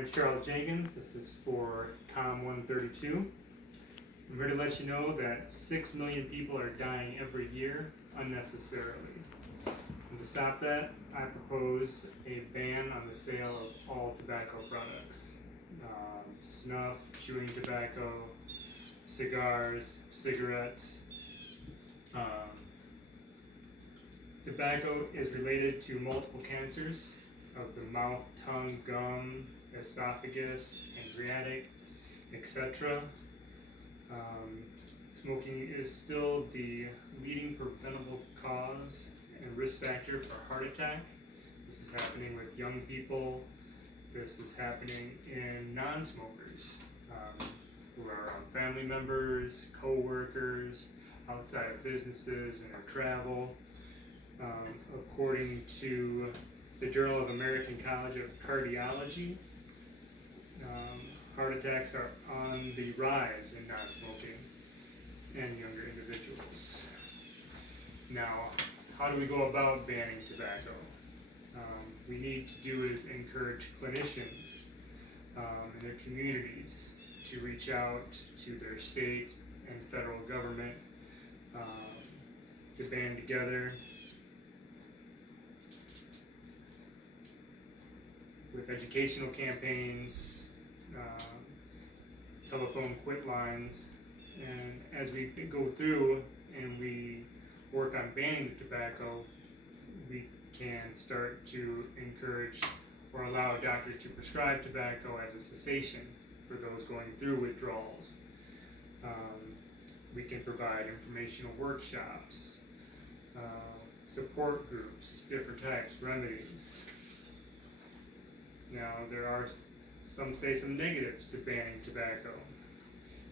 name's Charles Jenkins. This is for COM 132. I'm here to let you know that 6 million people are dying every year unnecessarily. And to stop that, I propose a ban on the sale of all tobacco products. Snuff, chewing tobacco, cigars, cigarettes. Tobacco is related to multiple cancers of the mouth, tongue, gum, esophagus, pancreatic, etc. Smoking is still the leading preventable cause and risk factor for heart attack. This is happening with young people. This is happening in non-smokers who are around family members, co-workers, outside of businesses, and their travel. According to the Journal of American College of Cardiology, heart attacks are on the rise in non-smoking and younger individuals. Now, how do we go about banning tobacco? We need to do is encourage clinicians in their communities to reach out to their state and federal government to band together with educational campaigns, telephone quit lines, and as we go through and we work on banning the tobacco, we can start to encourage or allow a doctor to prescribe tobacco as a cessation for those going through withdrawals. We can provide informational workshops, support groups, different types, remedies. Now, there are some negatives to banning tobacco.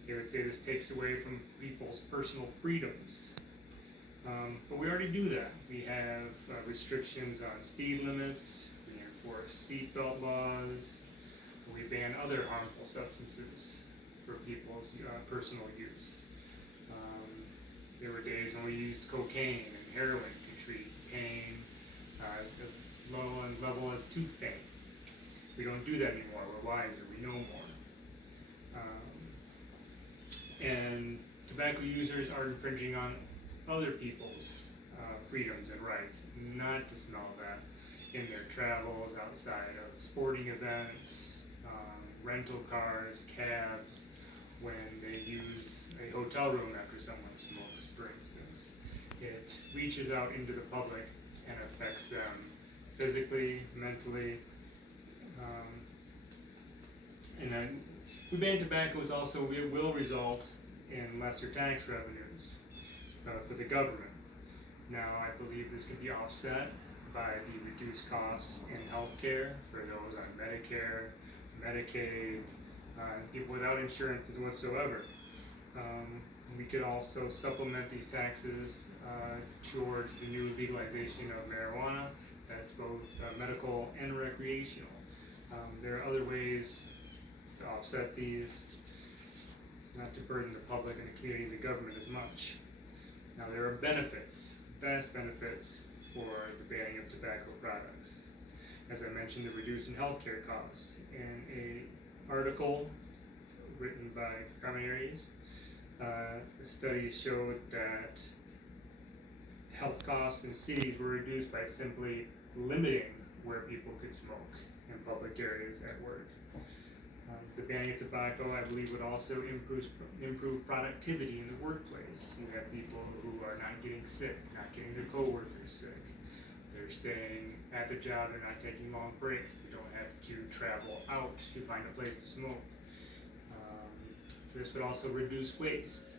They would say this takes away from people's personal freedoms. But we already do that. We have restrictions on speed limits, we enforce seatbelt laws, we ban other harmful substances for people's personal use. There were days when we used cocaine and heroin to treat pain, the low level as tooth pain. We don't do that anymore. We're wiser. We know more. And tobacco users are infringing on other people's freedoms and rights not to smell that in their travels, outside of sporting events, rental cars, cabs, when they use a hotel room after someone smokes, for instance. It reaches out into the public and affects them physically, mentally. And then we ban tobacco is also will result in lesser tax revenues for the government. Now, I believe this can be offset by the reduced costs in healthcare for those on Medicare, Medicaid, people without insurance whatsoever. We could also supplement these taxes towards the new legalization of marijuana. That's both medical and recreational. There are other ways to offset these, not to burden the public and the community and the government as much. Now, there are benefits, vast benefits for the banning of tobacco products. As I mentioned, the reducing healthcare costs. In an article written by Primaries, the study showed that health costs in cities were reduced by simply limiting where people could smoke in public areas at work. The banning of tobacco, I believe, would also improve productivity in the workplace. You have people who are not getting sick, not getting their coworkers sick. They're staying at their job, they're not taking long breaks. They don't have to travel out to find a place to smoke. This would also reduce waste.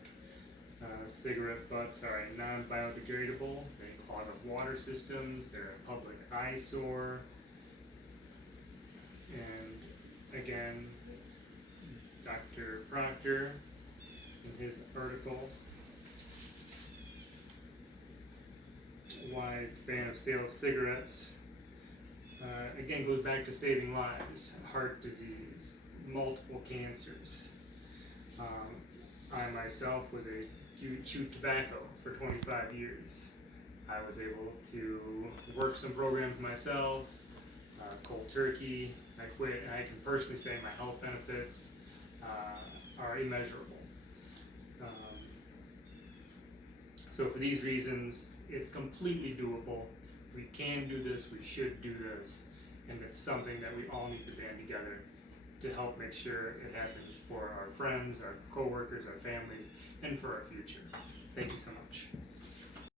Cigarette butts are non-biodegradable. They clog up water systems. They're a public eyesore. And again, Dr. Proctor, in his article, why the ban of sale of cigarettes, again, goes back to saving lives, heart disease, multiple cancers. I myself, with chewed tobacco for 25 years, I was able to work some programs myself, cold turkey. I quit, and I can personally say my health benefits are immeasurable. Um, so for these reasons, it's completely doable. We can do this, we should do this, and it's something that we all need to band together to help make sure it happens for our friends, our coworkers, our families, and for our future. Thank you so much.